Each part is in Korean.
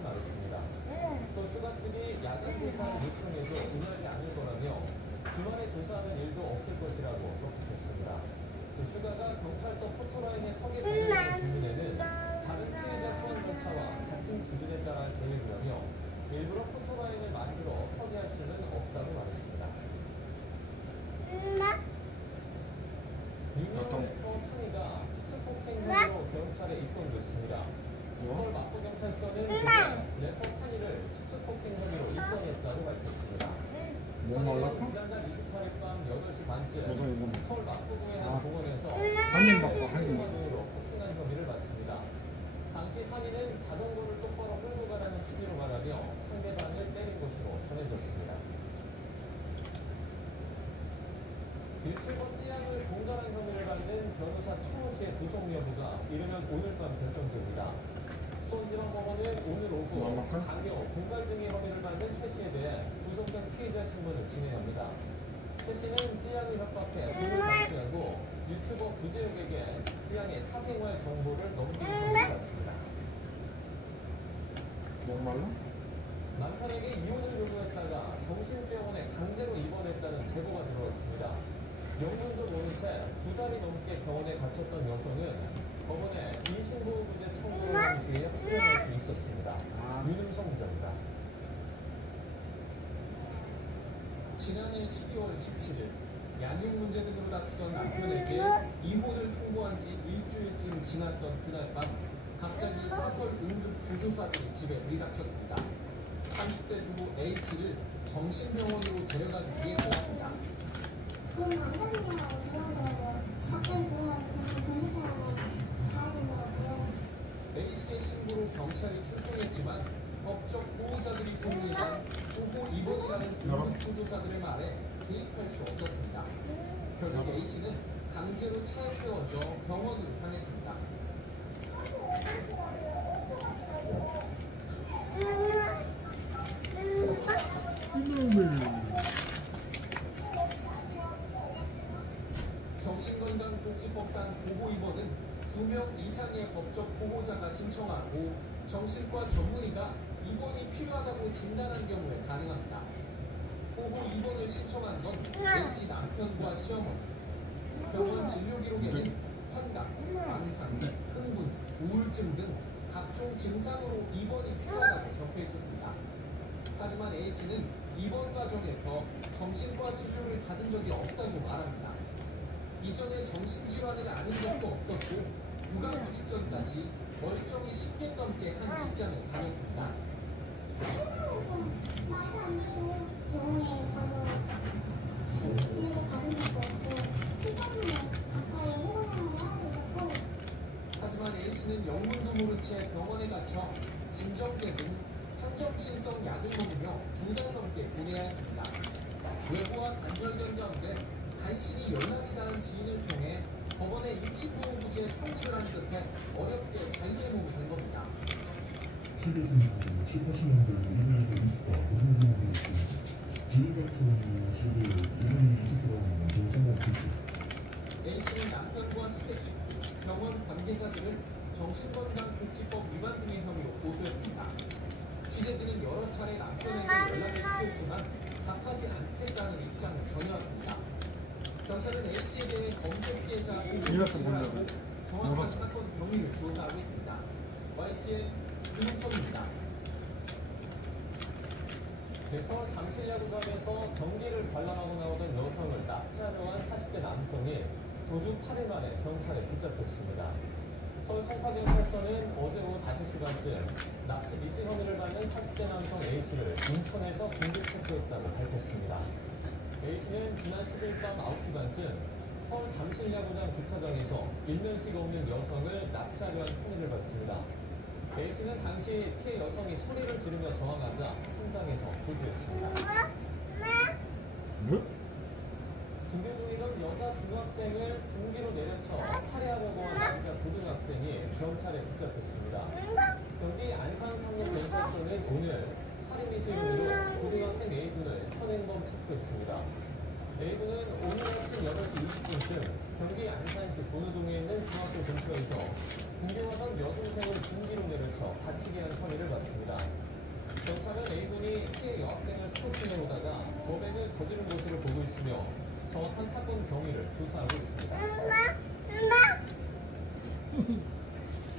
다시 말했습니다. 또 슈가 측이 야간 조사를 요청해도 응하지 않을 거라며 주말에 조사하는 일도 없을 것이라고 덧붙였습니다. 또 슈가가 경찰서 포토라인에 서게 되는 질문에는 다른 피해자 소환 절차와 같은 기준에 따라 할 계획이라며 일부러 포토라인을 만들어 서게 할 수는 없다고 말했습니다. 유명 래퍼 산이가 특수폭행 혐의로 경찰에 입건됐습니다. 서울 마포경찰서는 래퍼 산이를 특수폭행 혐의로 입건했다고 밝혔습니다. 산이는 지난달 28일 밤 8시 반쯤 서울 마포구의 한 공원에서 한인마동으로 폭행한 혐의를 받습니다. 당시 산이는 자전거를 똑바로 끌고 가라는 취지로 말하며 상대방을 때린 것으로 전해졌습니다. 유튜버 찌양을 공갈한 혐의를 받는 변호사 최모 씨의 구속 여부가 이르면 오늘 밤 결정됩니다. 수원지방법원은 오늘 오후 강요, 공갈 등의 혐의를 받는 최 씨에 대해 구속된 피해자 신문을 진행합니다. 최 씨는 찌양을 협박해 돈을 강취하고 유튜버 구제욱에게 찌양의 사생활 정보를 넘기는 혐의를 받습니다. 목말라? 남편에게 이혼을 요구했다가 정신병원에 강제로 입원했다는 제보가 들어왔습니다. 명분도 모른 채 2달이 넘게 병원에 갇혔던 여성은 법원에 인신보호구제 청구를 한 뒤에 풀려날 수 있었습니다. 윤음성 기자입니다. 지난해 12월 17일 양육 문제 등으로 다투던 남편에게 이혼을 통보한 지 일주일쯤 지났던 그날 밤 갑자기 사설 응급 구조사들이 집에 들이닥쳤습니다. 30대 주부 H를 정신병원으로 데려가기 위해서였습니다. 그럼 남자분이랑 대화하더라고요. 갑자기 들어가서 공부하면 가야 된다고요. A씨의 신고로 경찰이 출동했지만 법적 보호자들이 동의한 보호 입원이라는 응급구조사들의 말에 개입할 수 없었습니다. 결국 A씨는 강제로 차에 태워져 병원으로 향했습니다. 정신건강복지법상 보호입원은 2명 이상의 법적 보호자가 신청하고 정신과 전문의가 입원이 필요하다고 진단한 경우에 가능합니다. 보호입원을 신청한 건 A씨 남편과 시어머니. 병원 진료기록에는 환각, 망상, 흥분, 우울증 등 각종 증상으로 입원이 필요하다고 적혀 있었습니다. 하지만 A씨는 입원 과정에서 정신과 진료를 받은 적이 없다고 말합니다. 이전에 정신질환을 앓은 적도 없었고 육아휴직 직전까지 멀쩡히 10년 넘게 한 직장을 다녔습니다. 말도 안 되고 병원에 가서 진료를 받은 적도 없고 시장님은 가까이 회사 생활을 하고 있었고 하지만 A씨는 영문도 모른 채 병원에 갇혀 진정제 등 항정신성 약을 먹으며 2달 넘게 보내야 했습니다. 외부와 단절된 가운데 간신히 연락이 닿은 지인을 통해 법원에 인신보호구제 청구를 한 끝에 어렵게 자유의 몸이 된 겁니다. 세계적으로 18년대 우리나라의 이식과 운동을 했고 지휘 같은 식으로 이름이 이식이라는 정상을 A씨는 남편과 시댁, 병원 관계자들을 정신건강복지법 위반 등의 혐의로 고소했습니다. 취재진은 여러 차례 남편에게 연락을 취했지만 답하지 않겠다는 입장을 전해왔습니다. 경찰은 A씨에 대해 범죄 피해자 보호를 지불하고 정확한 사건 경위를 조사하고 있습니다. YTN 윤석입니다. 서울 잠실야구장에서 경기를 관람하고 나오던 여성을 납치하려 한 40대 남성이 도주 8일 만에 경찰에 붙잡혔습니다. 서울 송파경찰서는 어제 오후 5시간쯤 납치 미수 혐의를 받는 40대 남성 A씨를 인천에서 긴급 체포했다고 밝혔습니다. A씨는 지난 10일 밤 9시 반쯤 서울 잠실야구장 주차장에서 일면식 없는 여성을 납치하려 한 혐의를 받습니다. A씨는 당시 피해 여성이 소리를 지르며 저항하자 현장에서 도주했습니다. 등교 중이던 여자 중학생을 중기로 내려쳐 살해하려고 한 남자 고등학생이 경찰에 붙잡혔습니다. 경기 안산상록경찰서는 오늘 살인미수 혐의로 고등학생 A군을 현행범 체포했습니다. A군은 오늘 아침 8시 20분쯤 경기 안산시 본호동에 있는 중학교 근처에서 등교하던 여동생을 중기로 내려쳐 다치게 한 혐의를 받습니다. 경찰은 A군이 피해 여학생을 스토킹해 오다가 범행을 저지른 것으로 보고 있으며 정확한 사건 경위를 조사하고 있습니다.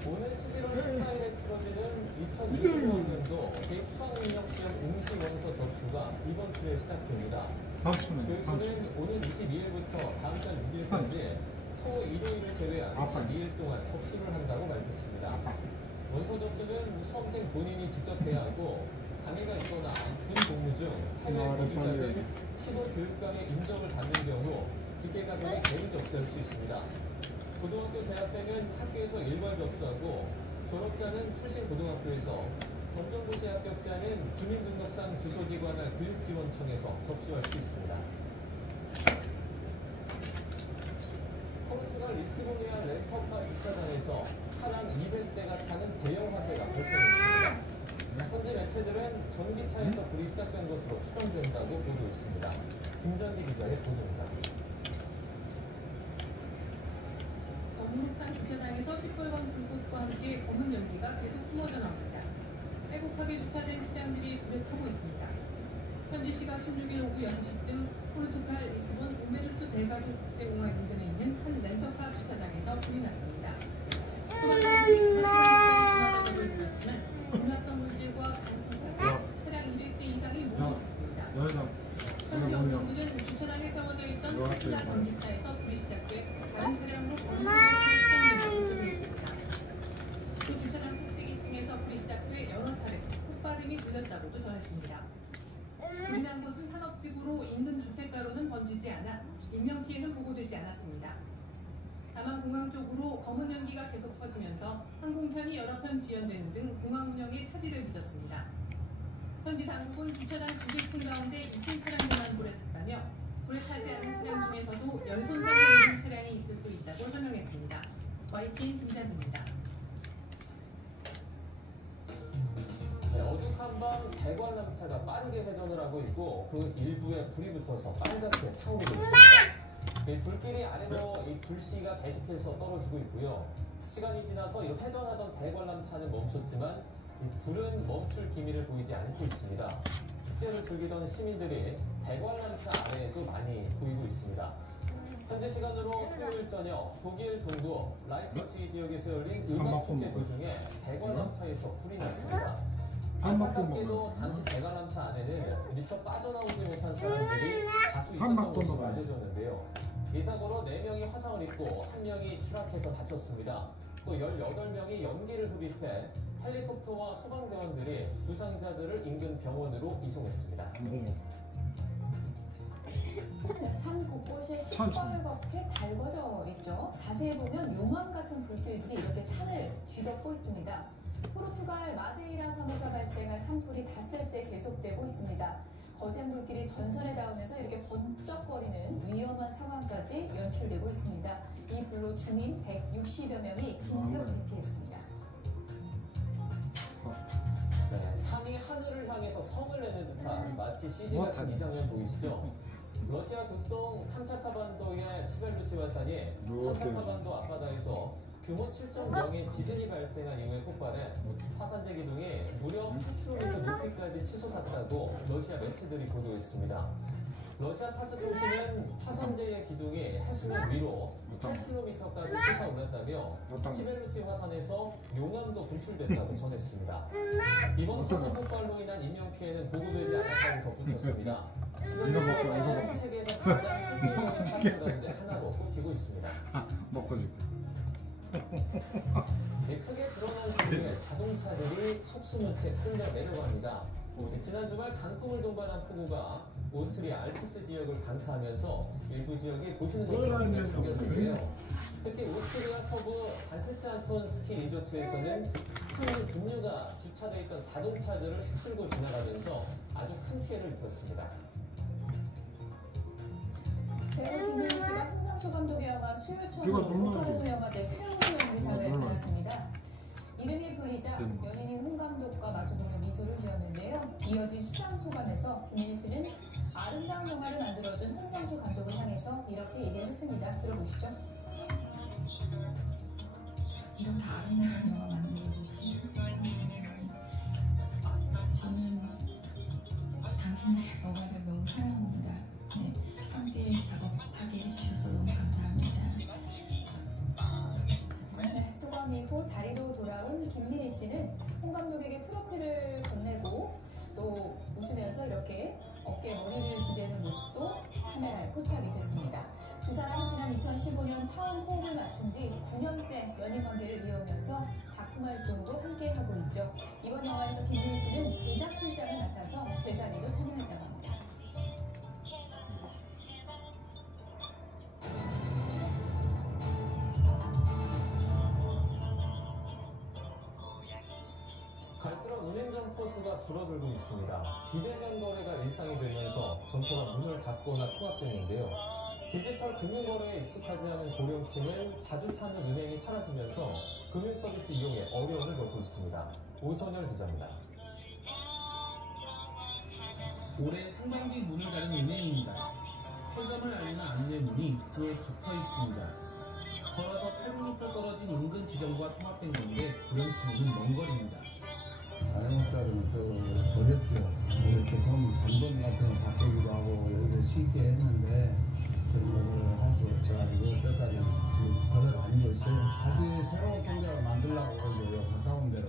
오늘 11월 14일에 치러지는 2025학년도 대입수학능력시험 응시원서 접수가 이번 주에 시작됩니다. 교육부는 오는 22일부터 다음 달 6일까지 토, 일요일을 제외한 12일 동안 접수를 한다고 밝혔습니다. 원서 접수는 수험생 본인이 직접 해야 하고 장애가 있거나 군 복무 중 해외 거주자 등 시도교육감의 인정을 받는 경우 직계가족이 개인 접수할 수 있습니다. 고등학교 재학생은 학교에서 일괄 접수하고 졸업자는 출신 고등학교에서 검정고시 합격자는 주민등록상 주소지관할 교육지원청에서 접수할 수 있습니다. 포르투갈 리스보니아 렌터카 주차장에서 차량 200대가 타는 대형 화재가 발생했습니다. 현재 매체들은 전기차에서 불이 시작된 것으로 추정된다고 보도했습니다. 김전기 기자의 보도입니다. 전문옥상 주차장에서 시뻘건 불꽃과 함께 검은 연기가 계속 뿜어져 나옵니다. 빼곡하게 주차된 차량들이 불에 타고 있습니다. 현지 시각 16일 오후 6시쯤 포르투갈 리스본 우메르투 델가도 국제공항 인근에 있는 한 렌터카 주차장에서 불이 났습니다. 소방관들이 다시 시간이 지나가고 있지만 문화성 물질과 강풍 탓에 차량 200대 이상이 몰려갔습니다. 현지 언론들은 주차장에 세워져 있던 테슬라 전기차에서 불이 시작돼 다른 차량으로 번지는 시간이 보도했습니다. 그 주차장 꼭대기층에서 불이 시작돼 여러 차례 폭발음이 들렸다고도 전했습니다. 불이 난 곳은 산업지구로 인근 주택가로는 번지지 않아 인명피해는 보고되지 않았습니다. 다만 공항 쪽으로 검은 연기가 계속 퍼지면서 항공편이 여러 편 지연되는 등 공항 운영에 차질을 빚었습니다. 현지 당국은 주차장 2개 층 가운데 2층 차량들만 불에 탔다며 불에 타지 않은 차량 중에서도 열 손상이 있는 차량이 있을 수 있다고 설명했습니다. YTN 김찬입니다. 네, 어둑한방 대관람차가 빠르게 회전을 하고 있고 그 일부에 불이 붙어서 빨갛게 타오르고 있습니다. 불길이 아래로 이 불씨가 계속해서 떨어지고 있고요. 시간이 지나서 이 회전하던 대관람차는 멈췄지만 이 불은 멈출 기미를 보이지 않고 있습니다. 축제를 즐기던 시민들이 대관람차 아래에도 많이 보이고 있습니다. 현재 시간으로 토요일 저녁 독일 동부 라이프치히 지역에서 열린 음악축제 도중에 대관람차에서 불이 났습니다. 안타깝게도 당시 대관람차 안에는 미처 빠져나오지 못한 사람들이 다수 있었던 것으로 알려졌는데요. 이 사고로 4명이 화상을 입고 1명이 추락해서 다쳤습니다. 또 18명이 연기를 흡입해 헬리콥터와 소방대원들이 부상자들을 인근 병원으로 이송했습니다. 산 곳곳에 시뻘겋게 달궈져 있죠. 자세히 보면 용암 같은 불길들이 이렇게 산을 뒤덮고 있습니다. 포르투갈 마데이라 섬에서 발생한 산불이 닷새째 계속되고 있습니다. 거센 불길이 전선에 닿으면서 이렇게 번쩍거리는 위험한 상황까지 연출되고 있습니다. 이 불로 주민 160여 명이 긴급 대피했습니다. 네, 산이 하늘을 향해서 성을 내는 듯한 마치 CG 같은 이 장면 보이시죠? 러시아 극동 캄차카반도의 시벨루치 화산이 캄차카반도 앞바다에서 규모 7.0의 지진이 발생한 이후에 폭발해 화산재 기둥이 무려 8km 높이까지 치솟았다고 러시아 매체들이 보도했습니다. 러시아 타스 통신은 화산재의 기둥이 해수면 위로 8km까지 솟아올랐다며 시벨루치 화산에서 용암도 분출됐다고 전했습니다. 이번 화산 폭발로 인한 인명피해는 보고되지 않았다고 덧붙였습니다. 시벨루치 화산은 세계에서 가장 큰 화산 가운데 하나로 꼽히고 있습니다. 먹고 싶어. 크게 드러난 소리에 자동차들이 속수무책 쓸려 내려갑니다. 지난 주말 강풍을 동반한 폭우가 오스트리아 알프스 지역을 강타하면서 일부 지역이 보시는 것처럼 잠겼는데요. 특히 오스트리아 서부 발트잔톤 스키 리조트에서는 큰 분류가 주차되어 있던 자동차들을 휩쓸고 지나가면서 아주 큰 피해를 입혔습니다. 배우 김민희 씨가 홍상수 감독의 영화 수요처럼 녹화하는 영화제 최우수 연기상을 받았습니다. 이름이 불리자 연예인 홍 감독과 마주보며 미소를 지었는데요. 이어진 수상 소감에서 김민희 씨는 아름다운 영화를 만들어준 홍상수 감독을 향해서 이렇게 얘기를 했습니다. 들어보시죠. 이렇게 아름다운 영화 만들어주신 상상님, 저는 당신의 영화를 너무 사랑합니다. 네, 함께 작업하게 해주셔서 너무 감사합니다. 네, 수감 이후 자리로 돌아온 김민희 씨는 홍 감독에게 트로피를 건네고 또 웃으면서 이렇게 어깨에 머리를 기대는 모습도 카메라에 포착이 됐습니다. 두 사람은 지난 2015년 처음 호흡을 맞춘 뒤 9년째 연인 관계를 이어오면서 작품 활동도 함께 하고 있죠. 이번 영화에서 김민희 씨는 제작실장을 맡아서 제작에도 참여했다고 합니다. 갈수록 은행 점포 수가 줄어들고 있습니다. 비대면 거래가 일상이 되면서 점포가 문을 닫거나 통합됐는데요. 디지털 금융거래에 익숙하지 않은 고령층은 자주 찾는 은행이 사라지면서 금융서비스 이용에 어려움을 겪고 있습니다. 오선열 기자입니다. 올해 상반기 문을 닫은 은행입니다. 폐점을 알리는 안내문이 입구에 붙어 있습니다. 걸어서 800m 떨어진 인근 지점과 통합된 건데 고령층은 먼 거리입니다. 자영업자들은 좀 어렵죠. 이렇게 돈 잔돈 같은 거 바꾸기도 하고 여기서 쉽게 했는데 그런 걸 할 수 없어가지고 끝까지 지금 걸어 다니고 있어요. 다시 새로운 통장을 만들려고 그러고요. 가까운 데로.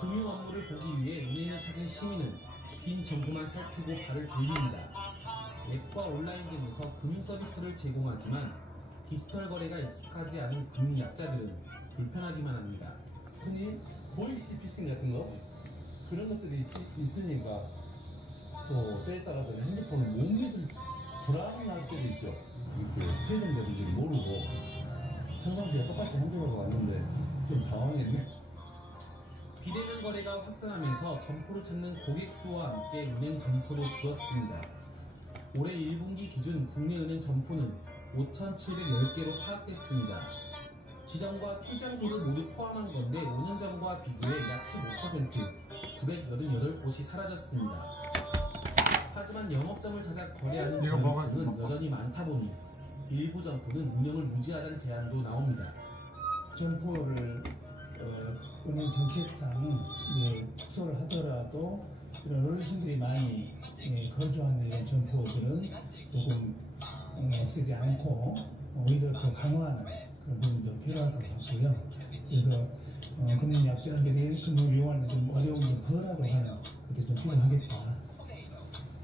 금융 업무를 보기 위해 은행을 찾은 시민은 빈 점포만 살피고 발을 돌립니다. 앱과 온라인 등에서 금융 서비스를 제공하지만 디지털 거래가 익숙하지 않은 금융 약자들은 불편하기만 합니다. 흔히 보이스 피싱 같은 거 그런 것들이 있으니까 또 때에 따라서 핸드폰을 못 믿을 불안할 때도 있죠. 이렇게 폐점되는지 모르고 평상시에 똑같이 한쪽으로 왔는데 좀 당황했네. 비대면 거래가 확산하면서 점포를 찾는 고객 수와 함께 은행 점포도 줄었습니다. 올해 1분기 기준 국내 은행 점포는 5,710개로 파악됐습니다. 지점과 출장소를 모두 포함한 건데 5년 전과 비교해 약 15%, 988곳이 사라졌습니다. 하지만 영업점을 찾아 거래하는 고객층은 여전히 많다 보니 일부 점포는 운영을 무지하다는 제안도 나옵니다. 점포를 은행 정책상 축소를 하더라도 이런 어르신들이 많이 거주하는 이런 점포들은 조금 없애지 않고 오히려 더 강화하는 그런 부분도 필요할 것 같고요. 그래서 금융 약자들이 금융을 이용하는 좀 어려움을 덜하도록 하는 것도 좀 필요하겠다.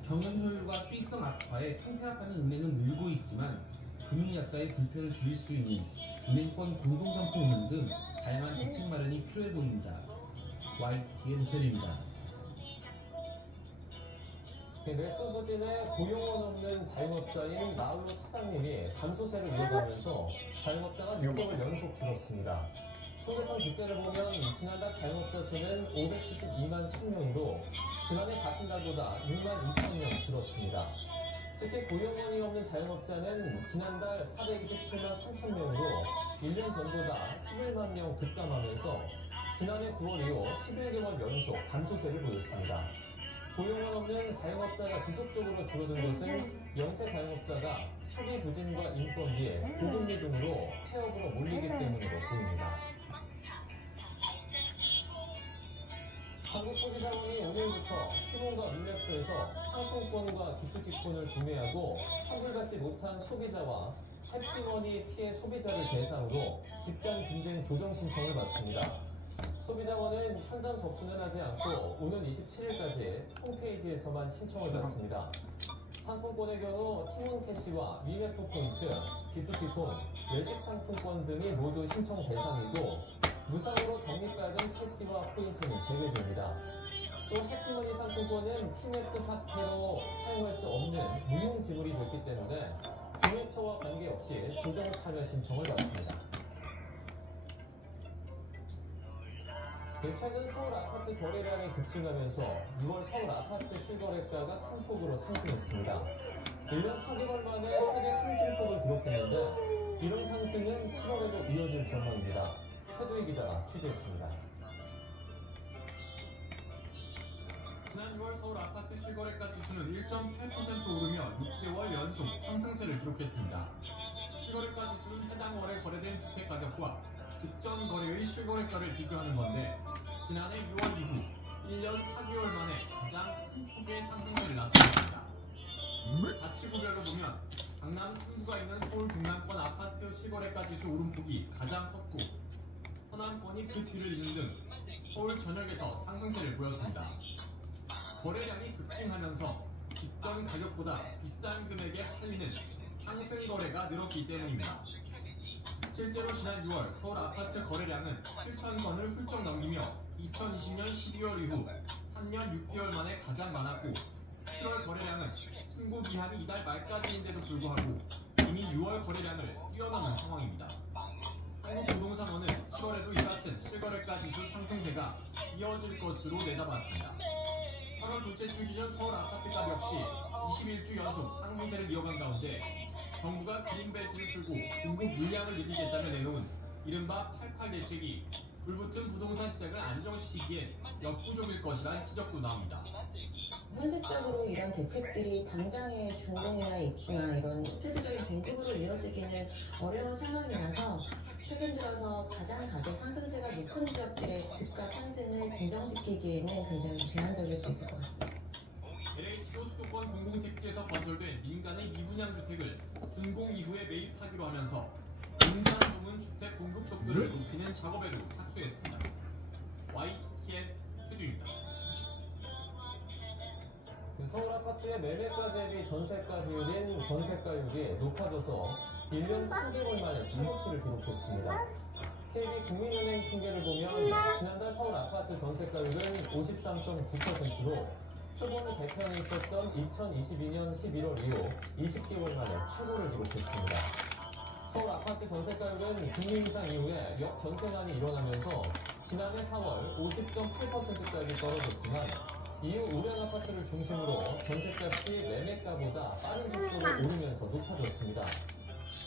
경영 효율과 수익성 악화에 통폐합하는 은행은 늘고 있지만 금융 약자의 불편을 줄일 수 있는 은행권 공동점포 운영 등 다양한 대책 마련이 필요해 보입니다. YTN 오선입니다. 매수 부진에 고용원 없는 자영업자인 나홀로 사장님이 감소세를 이어가면서 자영업자가 6개월 연속 줄었습니다. 통계청 집계를 보면 지난달 자영업자 수는 572만 1000명으로 지난해 같은 달보다 6만 2000명 줄었습니다. 특히 고용원이 없는 자영업자는 지난달 427만 3000명으로 1년 전보다 11만 명 급감하면서 지난해 9월 이후 11개월 연속 감소세를 보였습니다. 고용원 없는 자영업자가 지속적으로 줄어든 것은 영세 자영업자가 초기 부진과 인건비, 고금리 등으로 폐업으로 몰리기 때문으로 보입니다. 한국소비자원이 오늘부터 티몬과 룰레프에서 상품권과 기프티콘을 구매하고 환불받지 못한 소비자와 해피머니 피해 소비자를 대상으로 집단 분쟁 조정 신청을 받습니다. 소비자원은 현장 접수는 하지 않고 오는 27일까지 홈페이지에서만 신청을 받습니다. 상품권의 경우 티몬 캐시와 위메프 포인트, 기프티콘, 외식 상품권 등이 모두 신청 대상이고 무상으로 적립받은 캐시와 포인트는 제외됩니다. 또 해피머니 상품권은 티메프 사태로 사용할 수 없는 무용 지물이 됐기 때문에 금융처와 관계없이 조정 참여 신청을 받습니다. 최근 서울 아파트 거래량이 급증하면서 6월 서울 아파트 실거래가가 큰 폭으로 상승했습니다. 1년 4개월 만에 최대 상승폭을 기록했는데 이런 상승은 7월에도 이어질 전망입니다. 최두희 기자가 취재했습니다. 지난 6월 서울 아파트 실거래가 지수는 1.8% 오르며 6개월 연속 상승세를 기록했습니다. 실거래가 지수는 해당 월에 거래된 주택 가격과 직전 거래의 실거래가를 비교하는 건데 지난해 6월 이후 1년 4개월 만에 가장 큰 폭의 상승세를 나타냈습니다. 자치구별로 보면 강남 3구가 있는 서울 동남권 아파트 실거래가 지수 오름폭이 가장 컸고 서남권이 그 뒤를 잇는 등 서울 전역에서 상승세를 보였습니다. 거래량이 급증하면서 직전 가격보다 비싼 금액에 팔리는 상승 거래가 늘었기 때문입니다. 실제로 지난 6월 서울 아파트 거래량은 7,000건을 훌쩍 넘기며 2020년 12월 이후 3년 6개월 만에 가장 많았고 7월 거래량은 신고 기한이 이달 말까지인데도 불구하고 이미 6월 거래량을 뛰어넘은 상황입니다. 한국부동산원은 7월에도 이 같은 실거래가 지수 상승세가 이어질 것으로 내다봤습니다. 8월 둘째 주 기준 서울 아파트값 역시 21주 연속 상승세를 이어간 가운데 정부가 그린벨트를 풀고 공급 물량을 늘리겠다며 내놓은 이른바 88 대책이 불붙은 부동산 시장을 안정시키기엔 역부족일 것이란 지적도 나옵니다. 현실적으로 이런 대책들이 당장의 준공이나 입주나 이런 실질적인 공급으로 이어지기는 어려운 상황이라서 최근 들어서 가장 가격 상승세가 높은 지역들의 집값 상승을 진정시키기에는 굉장히 제한적일 수 있을 것 같습니다. LH도 수도권 공공택지에서 건설된 민간의 미분양 주택을 준공 이후에 매입하기로 하면서 민간 부문 주택 공급 속도를 높이는 작업에도 착수했습니다. YTN 최주입니다. 서울 아파트의 매매가 대비 전세가 비율인 전세가율이 높아져서 1년 8개월 만에 최고치를 기록했습니다. KB국민은행 통계를 보면 지난달 서울 아파트 전세가율은 53.9%로 표본 개편이 있었던 2022년 11월 이후 20개월 만에 최고를 기록했습니다. 서울 아파트 전세가율은 금리 인상 이후에 역전세난이 일어나면서 지난해 4월 50.8%까지 떨어졌지만 이후 우량 아파트를 중심으로 전세값이 매매가보다 빠른 속도로 오르면서 높아졌습니다.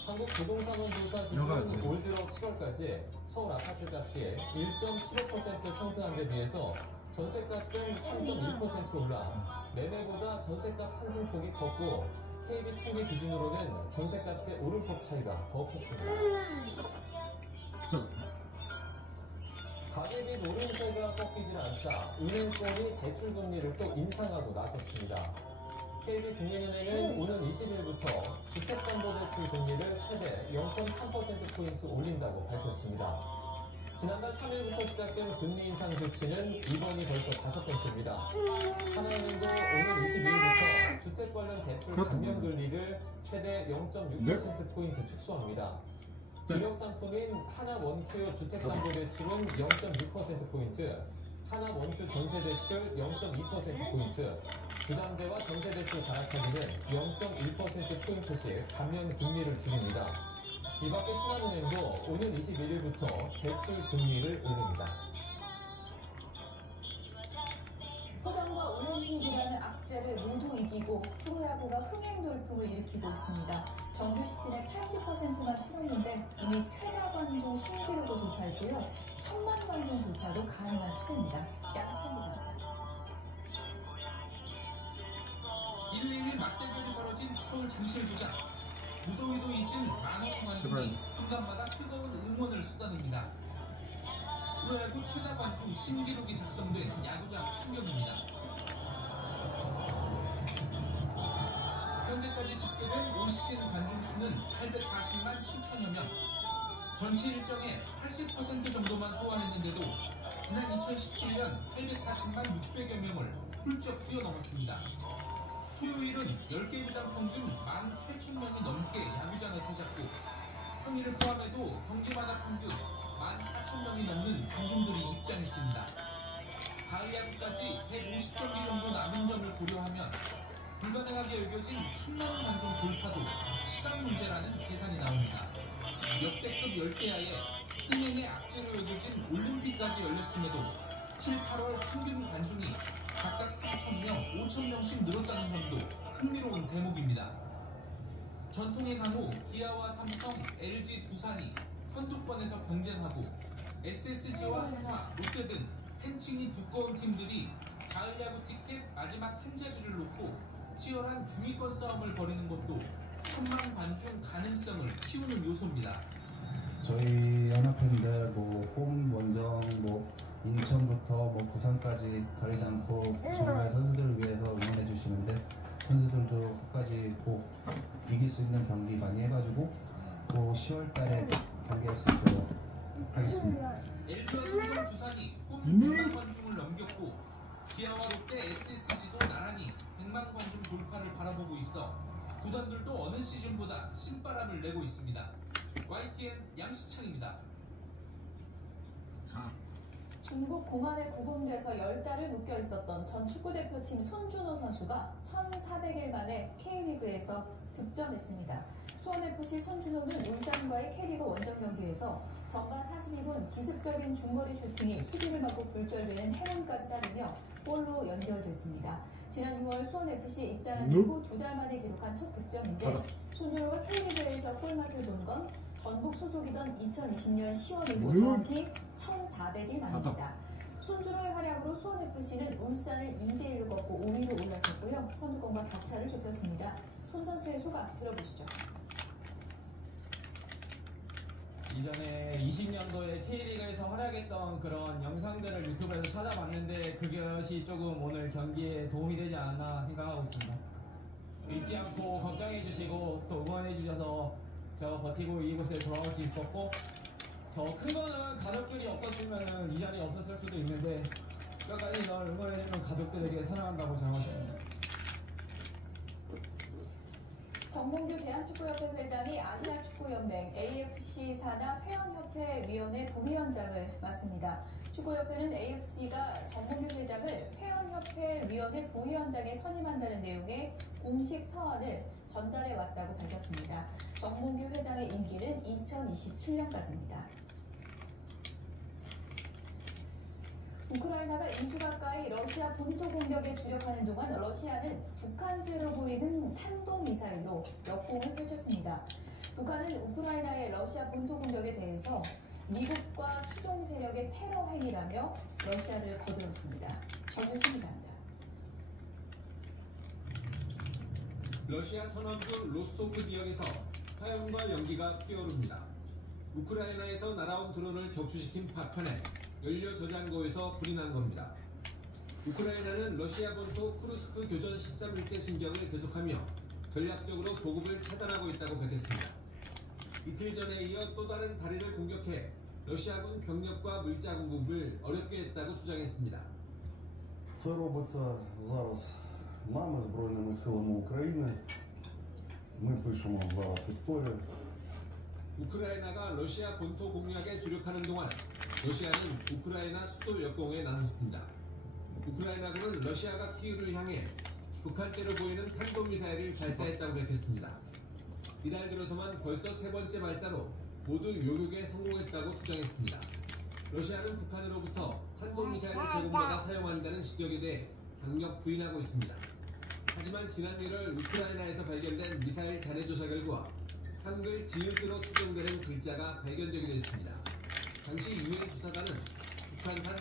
한국부동산원 조사 기준 올 들어 7월까지 서울 아파트 값이 1.75% 상승한 데 비해서 전세값은 3.1% 올라 매매보다 전세값 상승폭이 컸고 KB 통계 기준으로는 전세값의 오름폭 차이가 더 컸습니다. 가계비 노름세가 꺾이질 않자 은행권이 대출금리를 또 인상하고 나섰습니다. KB국민은행은 오는 20일부터 주택담보대출 금리를 최대 0.3%포인트 올린다고 밝혔습니다. 지난달 3일부터 시작된 금리 인상 조치는 이번이 벌써 5번째입니다. 하나은행도 오는 22일부터 주택 관련 대출 감면 금리를 최대 0.6%포인트 축소합니다. 주력 상품인 하나원큐 주택담보대출은 0.6%포인트, 하나원큐 전세대출 0.2%포인트, 부담대와 전세대출 갈아타기는 0.1%포인트씩 감면 금리를 줄입니다. 이 밖에 신한은행도 오는 21일부터 대출 금리를 올립니다. 호감과 올림픽이라는 악재를 모두 이기고 프로야구가 흥행 돌풍을 일으키고 있습니다. 정규 시즌의 80%만 치렀는데 이미 최다 관중 신기록을 돌파했고요. 1000만 관중 돌파도 가능한 추세입니다. 양승 기자입니다. 1, 2위 맞대결이 벌어진 서울 잠실구장. 무더위도 잊은 많은 관중이 순간마다 뜨거운 응원을 쏟아냅니다. 프로야구 최다 관중 신기록이 작성된 야구장 풍경입니다. 현재까지 집계된 올 시즌 관중 수는 840만 7천여 명. 전체 일정의 80% 정도만 소화했는데도 지난 2017년 840만 600여 명을 훌쩍 뛰어넘었습니다. 토요일은 10개 구장 평균 18,000명이 넘게 야구장을 찾았고 평일을 포함해도 경기마다 평균 14,000명이 넘는 관중들이 입장했습니다. 가을 야구까지 150경기 정도 남은 점을 고려하면 불가능하게 여겨진 1000만 관중 돌파도 시간 문제라는 계산이 나옵니다. 역대급 열대야에 흥행의 악재로 여겨진 올림픽까지 열렸음에도 7, 8월 평균 관중이 각각 3,000명, 5,000명씩 늘었다는 점도 흥미로운 대목입니다. 전통의 강호 기아와 삼성, LG, 두산이 선두권에서 경쟁하고 SSG와 한화, 롯데 등 팬층이 두꺼운 팀들이 가을 야구 티켓 마지막 한 자리를 놓고 치열한 중위권 싸움을 벌이는 것도 1000만 관중 가능성을 키우는 요소입니다. 저희 연합팬들 홈 원정 인천부터 부산까지 가리지 않고 정말 선수들을 위해서 응원해 주시는데 선수들도 끝까지 꼭 이길 수 있는 경기 많이 해가지고 10월 달에 경기할 수 있도록 하겠습니다. LG와 삼성 두산이 홈 100만 관중을 넘겼고 기아와 롯데 SSG도 나란히 100만 관중 돌파를 바라보고 있어 구단들도 어느 시즌보다 신바람을 내고 있습니다. YTN 양시창입니다. 중국 공안에 구금돼서 10달을 묶여 있었던 전 축구대표팀 손준호 선수가 1,400일 만에 K리그에서 득점했습니다. 수원FC 손준호는 울산과의 K리그 원정 경기에서 전반 42분 기습적인 중거리 슈팅이 수비를 맞고 굴절되는 행운까지 따르며 골로 연결됐습니다. 지난 6월 수원FC에 입단한 이후 2달 만에 기록한 첫 득점인데 손준호가 K리그에서 골맛을 본 건 전북 소속이던 2020년 10월이고 정확히 1,400일 만입니다. 손준호의 활약으로 수원FC는 울산을 2대1로 꺾고 5위로 올라섰고요. 선두권과 격차를 좁혔습니다. 손 선수의 소감 들어보시죠. 이전에 20년도에 K리그에서 활약했던 그런 영상들을 유튜브에서 찾아봤는데 그것이 조금 오늘 경기에 도움이 되지 않았나 생각하고 있습니다. 잊지 않고 걱정해 주시고 또 응원해 주셔서 저 버티고 이곳에 돌아올 수 있었고 더 큰 거는 가족들이 없었으면 이 자리에 없었을 수도 있는데 끝까지 널 응원해주는 가족들에게 사랑한다고 생각합니다. 정몽규 대한축구협회 회장이 아시아축구연맹 AFC 산하 회원협회 위원회 부위원장을 맡습니다. 축구협회는 AFC가 정몽규 회장을 회원협회 위원회 부위원장에 선임한다는 내용의 공식 서한을 전달해 왔다고 밝혔습니다. 정몽규 회장의 임기는 2027년까지입니다. 우크라이나가 2주 가까이 러시아 본토 공격에 주력하는 동안 러시아는 북한제로 보이는 탄도미사일로 역공을 펼쳤습니다. 북한은 우크라이나의 러시아 본토 공격에 대해서 미국과 추종 세력의 테러 행위라며 러시아를 거들었습니다. 전유신 기자입니다. 러시아 서남부 로스토프 지역에서 화염과 연기가 피어오릅니다. 우크라이나에서 날아온 드론을 격추시킨 파편에 연료 저장고에서 불이 난 겁니다. 우크라이나는 러시아 본토 쿠르스크 교전 13일째 진격을 계속하며 전략적으로 보급을 차단하고 있다고 밝혔습니다. 이틀 전에 이어 또 다른 다리를 공격해 러시아군 병력과 물자 공급을 어렵게 했다고 주장했습니다. Це робиться зараз нами, Збройними силами України. Ми пишемо зараз історію. 우크라이나가 러시아 본토 공략에 주력하는 동안 러시아는 우크라이나 수도 역공에 나섰습니다. 우크라이나군은 러시아가 키이우를 향해 북한제로 보이는 탄도미사일을 발사했다고 밝혔습니다. 이달 들어서만 벌써 세 번째 발사로 모두 요격에 성공했다고 주장했습니다. 러시아는 북한으로부터 탄도미사일을 제공받아 사용한다는 지적에 대해 강력 부인하고 있습니다. 하지만 지난 1월 우크라이나에서 발견된 미사일 잔해 조사 결과 한글 지읒으로 추정되는 글자가 발견되기도 했습니다. 당시 유엔 수사관은 북한산